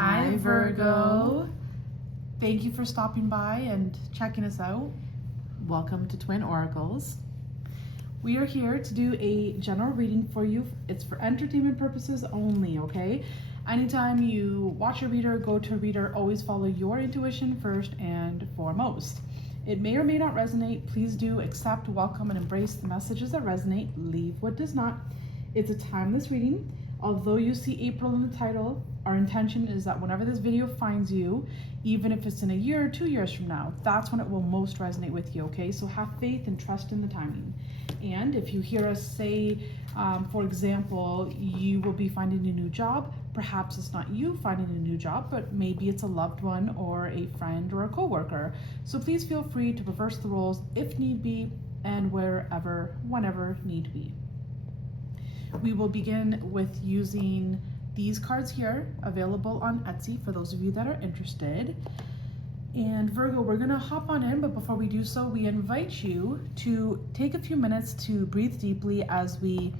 Hi, Virgo. Thank you for stopping by and checking us out. Welcome to Twin Oracles. We are here to do a general reading for you. It's for entertainment purposes only, okay? Anytime you watch a reader, go to a reader, always follow your intuition first and foremost. It may or may not resonate. Please do accept, welcome, and embrace the messages that resonate. Leave what does not. It's a timeless reading. Although you see April in the title, our intention is that whenever this video finds you, even if it's in a year or 2 years from now, that's when it will most resonate with you, okay? So have faith and trust in the timing. And if you hear us say, for example, you will be finding a new job, perhaps it's not you finding a new job, but maybe it's a loved one or a friend or a coworker. So please feel free to reverse the roles if need be and whenever need be. We will begin with using these cards here, available on Etsy for those of you that are interested. And Virgo, we're gonna hop on in, but before we do so, we invite you to take a few minutes to breathe deeply as we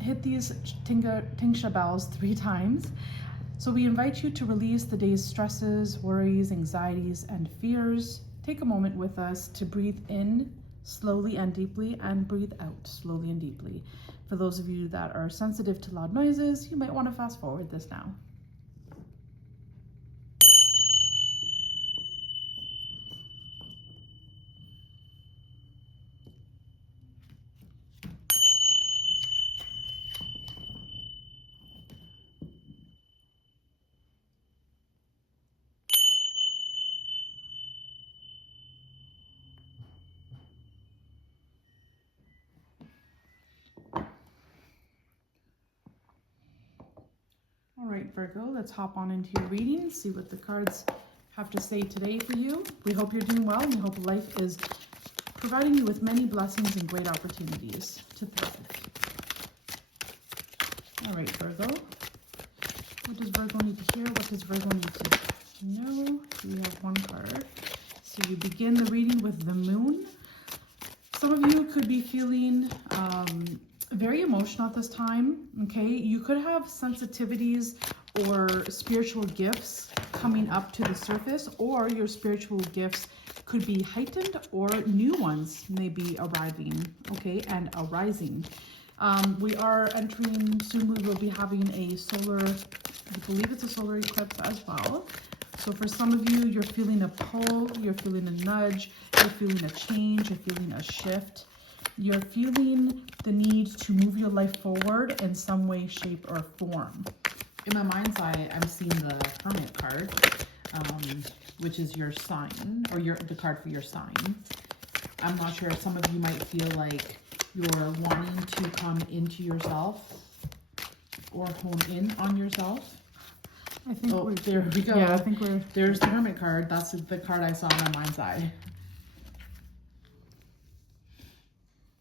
hit these tingsha bells 3 times. So we invite you to release the day's stresses, worries, anxieties, and fears. Take a moment with us to breathe in slowly and deeply, and breathe out slowly and deeply. For those of you that are sensitive to loud noises, you might want to fast forward this now. All right, Virgo, let's hop on into your reading, see what the cards have to say today for you. We hope you're doing well, and we hope life is providing you with many blessings and great opportunities to thrive. All right, Virgo, what does Virgo need to hear? What does Virgo need to know? We have 1 card. So you begin the reading with the moon. Some of you could be feeling very emotional at this time, okay? You could have sensitivities or spiritual gifts coming up to the surface, or your spiritual gifts could be heightened, or new ones may be arriving, okay, and arising. We are entering, soon we will be having a solar, I believe it's a solar eclipse as well. So for some of you, you're feeling a pull, you're feeling a nudge, you're feeling a change, you're feeling a shift. You're feeling the need to move your life forward in some way, shape, or form. In my mind's eye, I'm seeing the Hermit card, which is your sign, or the card for your sign. I'm not sure, some of you might feel like you're wanting to come into yourself or hone in on yourself. I think there we go. Yeah, I think there's the Hermit card. That's the card I saw in my mind's eye.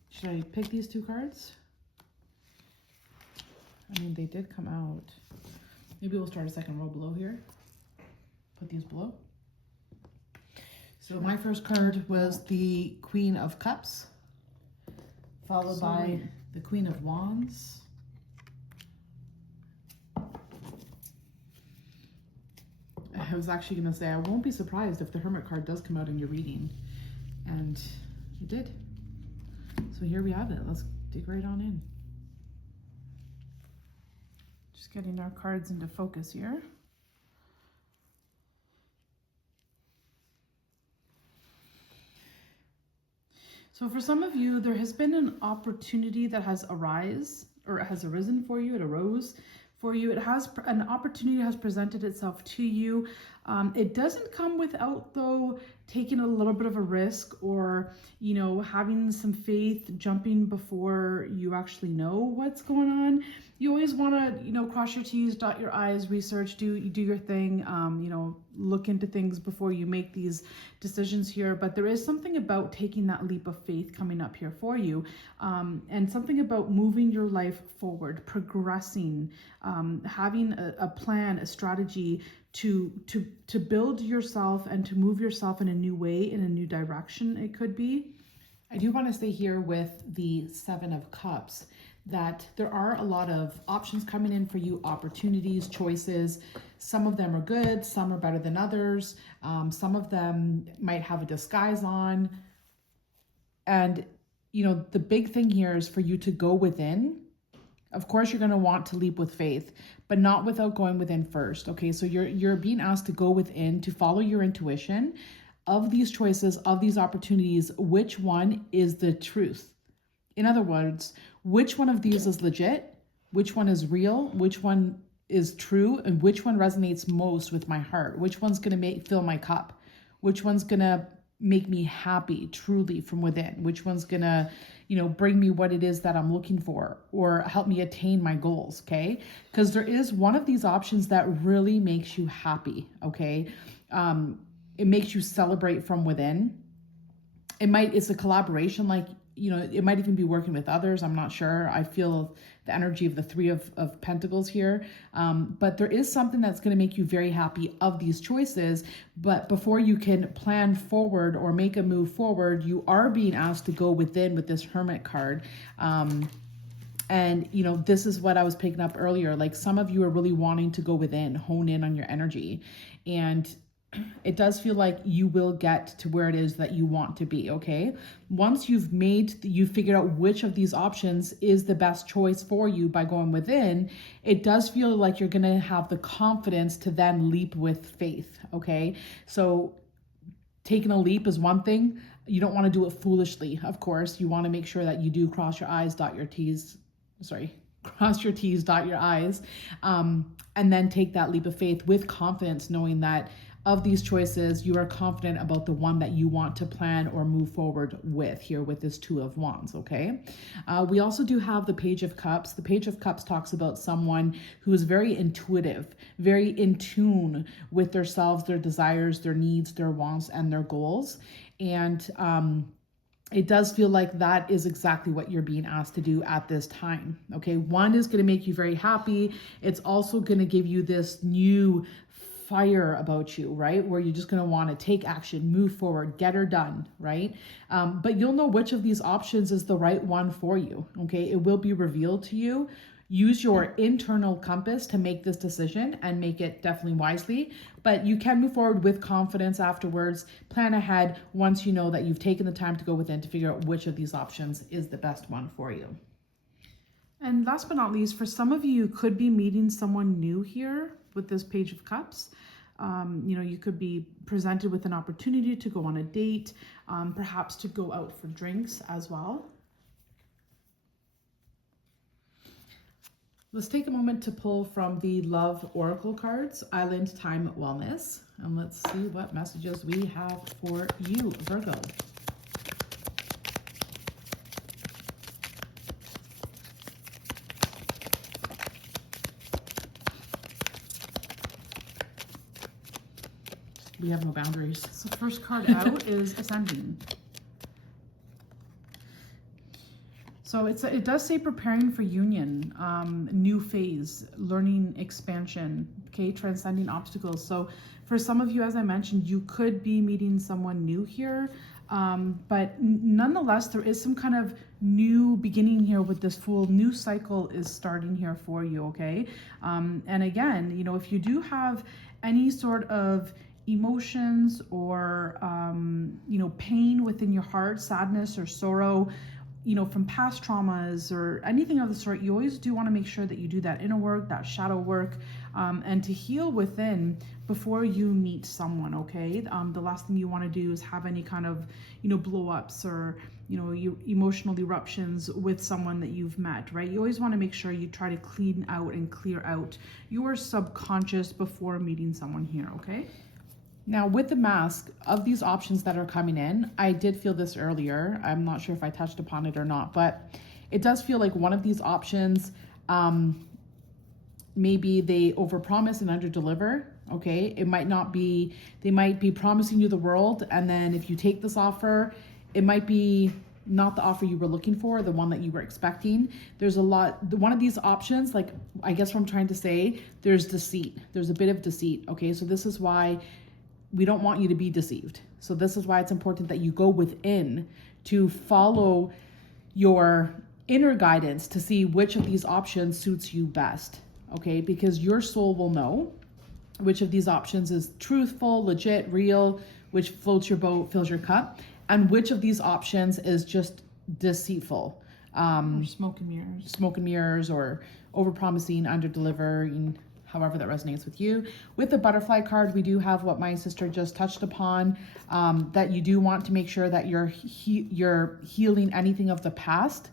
Should I pick these 2 cards? I mean, they did come out. Maybe we'll start a second row below here. Put these below. So my first card was the Queen of Cups, followed by the Queen of Wands. I was actually going to say, I won't be surprised if the Hermit card does come out in your reading. And it did. So here we have it. Let's dig right on in. Just getting our cards into focus here. So for some of you, there has been an opportunity that has arisen for you. It arose for you. An opportunity has presented itself to you. It doesn't come without, though, taking a little bit of a risk, or, you know, having some faith, jumping before you actually know what's going on. You always want to, you know, cross your T's, dot your I's, research, do your thing, you know, look into things before you make these decisions here. But there is something about taking that leap of faith coming up here for you, and something about moving your life forward, progressing, having a plan, a strategy to build yourself and to move yourself in a new way, in a new direction. It could be. I do want to stay here with the 7 of Cups. that there are a lot of options coming in for you, opportunities, choices. Some of them are good, some are better than others. Some of them might have a disguise on. And, you know, the big thing here is for you to go within. Of course, you're going to want to leap with faith, but not without going within first. Okay, so you're being asked to go within, to follow your intuition of these choices, of these opportunities. Which one is the truth? In other words, which one of these is legit? Which one is real? Which one is true? And which one resonates most with my heart? Which one's going to fill my cup? Which one's going to make me happy truly from within? Which one's going to, you know, bring me what it is that I'm looking for or help me attain my goals? Okay. Because there is one of these options that really makes you happy. Okay. It makes you celebrate from within. It's a collaboration, like, you know, it might even be working with others. I'm not sure. I feel the energy of the Three of Pentacles here. But there is something that's going to make you very happy of these choices. But before you can plan forward or make a move forward, you are being asked to go within with this Hermit card. And, you know, this is what I was picking up earlier. Like, some of you are really wanting to go within, hone in on your energy. And it does feel like you will get to where it is that you want to be, okay? Once you figured out which of these options is the best choice for you by going within, it does feel like you're going to have the confidence to then leap with faith, okay? So taking a leap is one thing. You don't want to do it foolishly, of course. You want to make sure that you do cross your T's, dot your I's, and then take that leap of faith with confidence, knowing that of these choices, you are confident about the one that you want to plan or move forward with here with this Two of Wands, okay? We also do have the Page of Cups. The Page of Cups talks about someone who is very intuitive, very in tune with themselves, their desires, their needs, their wants, and their goals. And it does feel like that is exactly what you're being asked to do at this time, okay? One is going to make you very happy. It's also going to give you this new fire about you, right? Where you're just going to want to take action, move forward, get her done, right? But you'll know which of these options is the right one for you, okay? It will be revealed to you. Use your internal compass to make this decision and make it definitely wisely, but you can move forward with confidence afterwards. Plan ahead once you know that you've taken the time to go within to figure out which of these options is the best one for you. And last but not least, for some of you could be meeting someone new here with this Page of Cups. You know, you could be presented with an opportunity to go on a date, perhaps to go out for drinks as well. Let's take a moment to pull from the Love Oracle cards, Island Time Wellness, and let's see what messages we have for you, Virgo. We have no boundaries. So first card out is Ascending. So it does say preparing for union, new phase, learning expansion, okay, transcending obstacles. So for some of you, as I mentioned, you could be meeting someone new here, but nonetheless, there is some kind of new beginning here with this Fool. New cycle is starting here for you, okay? And again, you know, if you do have any sort of emotions or, you know, pain within your heart, sadness or sorrow, you know, from past traumas or anything of the sort, you always do want to make sure that you do that inner work, that shadow work, and to heal within before you meet someone, okay? The last thing you want to do is have any kind of, you know, blow-ups or, you know, emotional eruptions with someone that you've met, right? You always want to make sure you try to clean out and clear out your subconscious before meeting someone here, okay? Now, with the mask of these options that are coming in, I did feel this earlier. I'm not sure if I touched upon it or not, but it does feel like one of these options, maybe they overpromise and underdeliver, okay? It might not be, they might be promising you the world, and then if you take this offer, it might be not the offer you were looking for, the one that you were expecting. There's a lot, one of these options, like, I guess what I'm trying to say, there's deceit. There's a bit of deceit, okay? So this is why we don't want you to be deceived. So this is why it's important that you go within to follow your inner guidance to see which of these options suits you best, okay? Because your soul will know which of these options is truthful, legit, real, which floats your boat, fills your cup, and which of these options is just deceitful. Or smoke and mirrors. Smoke and mirrors, or over-promising, under-delivering, however that resonates with you. With the butterfly card, we do have what my sister just touched upon, that you do want to make sure that you're healing anything of the past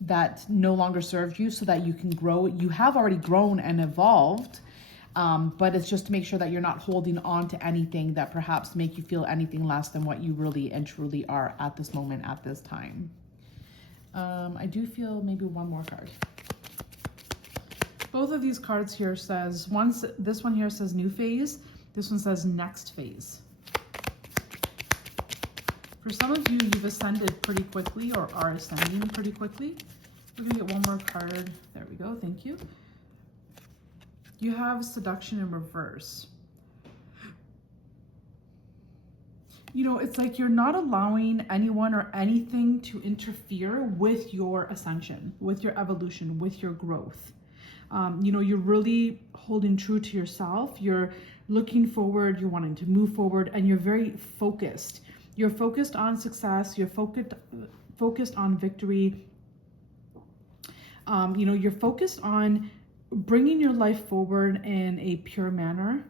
that no longer serves you, so that you can grow. You have already grown and evolved, but it's just to make sure that you're not holding on to anything that perhaps make you feel anything less than what you really and truly are at this moment, at this time. I do feel maybe one more card. Both of these cards here says, this one here says new phase, this one says next phase. For some of you, you've ascended pretty quickly or are ascending pretty quickly. We're gonna get one more card. There we go, thank you. You have seduction in reverse. You know, it's like you're not allowing anyone or anything to interfere with your ascension, with your evolution, with your growth. You know, you're really holding true to yourself. You're looking forward, you're wanting to move forward, and you're very focused. You're focused on success, you're focused on victory. You know, you're focused on bringing your life forward in a pure manner.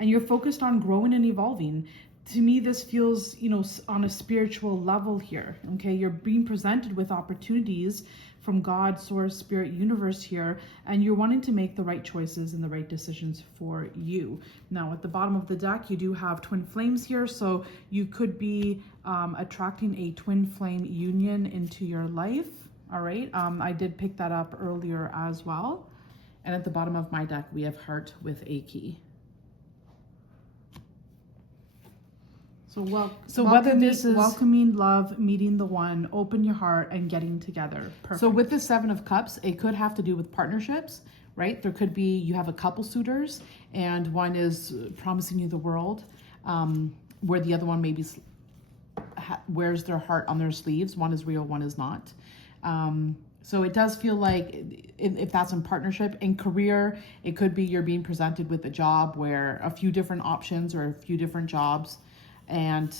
And you're focused on growing and evolving. To me, this feels, you know, on a spiritual level here, okay? You're being presented with opportunities from God, source, spirit, universe here, and you're wanting to make the right choices and the right decisions for you. Now, at the bottom of the deck, you do have twin flames here, so you could be attracting a twin flame union into your life, all right? I did pick that up earlier as well. And at the bottom of my deck, we have heart with a key. So whether this is welcoming love, meeting the one, open your heart, and getting together. Perfect. So with the Seven of Cups, it could have to do with partnerships, right? There could be, you have a couple suitors, and one is promising you the world, where the other one maybe wears their heart on their sleeves. One is real, one is not. So it does feel like if that's in partnership. In career, it could be you're being presented with a job where a few different options or a few different jobs, and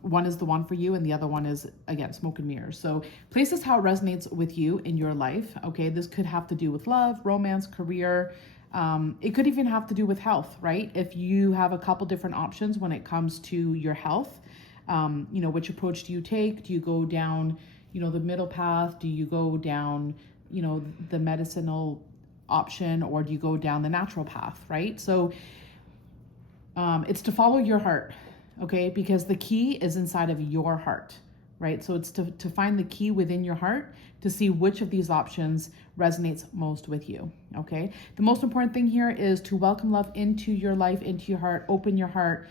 one is the one for you and the other one is, again, smoke and mirrors. So places how it resonates with you in your life, okay? This could have to do with love, romance, career. It could even have to do with health, right? If you have a couple different options when it comes to your health, you know, which approach do you take? Do you go down, you know, the middle path? Do you go down, you know, the medicinal option, or do you go down the natural path, right? So it's to follow your heart. Okay, because the key is inside of your heart, right? So it's to find the key within your heart to see which of these options resonates most with you, okay? The most important thing here is to welcome love into your life, into your heart, open your heart.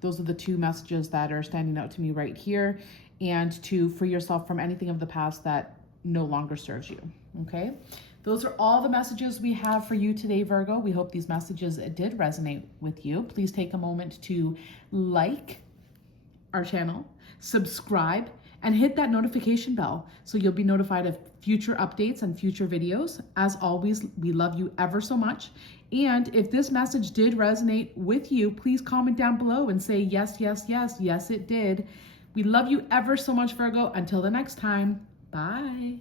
Those are the two messages that are standing out to me right here, and to free yourself from anything of the past that no longer serves you, okay? Those are all the messages we have for you today, Virgo. We hope these messages did resonate with you. Please take a moment to like our channel, subscribe, and hit that notification bell so you'll be notified of future updates and future videos. As always, we love you ever so much. And if this message did resonate with you, please comment down below and say yes, yes, yes, yes, it did. We love you ever so much, Virgo. Until the next time, bye.